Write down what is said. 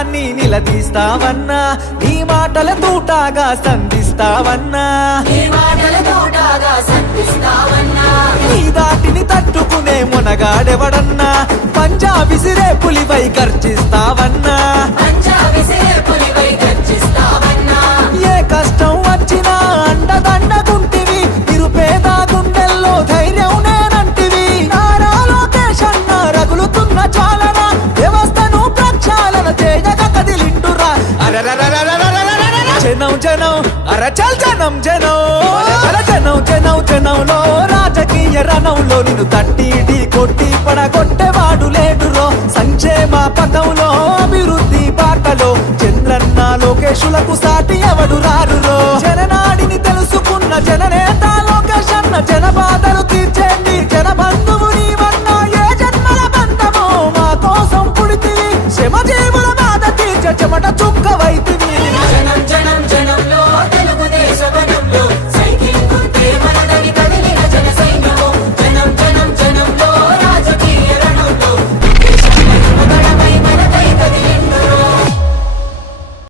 జనాన్ని నిలదీస్తావన్నా నీ మాటల తూటాగా సంధిస్తావన్నా. నీ దాటిని తట్టుకునే మునగాడెవడన్నా పంజా విసిరే పులిపై గర్జిస్తావన్నా. ఏ కష్టం వచ్చినా అండదండగుంటివి నిరుపేద గుండెల్లో ధైర్యం నేనంటివి. నారా లోకేష్ అన్న రగులుతున్న జ్వాలన జనం జనం అర చల్ జనం జనం జనం జనం జనంలో రాజకీయ రణంలో నిన్ను తట్టిడి కొట్టి పడగొట్టేవాడు లేడురో సంక్షేమ పథంలో అభివృద్ధి బాటలో చంద్రన్న లోకేశులకు సాటి ఎవడు రారురో జననాడిని తెలుసుకున్న జననేత లోకేష్ అన్న జన బాధలు తీర్చేండి జన బంధువు నీవన్నా ఏ జన్మల బంధమో మా కోసం పుడితివి శ్రమ జీవుల బాధ తీర్చ చెమట చుక్క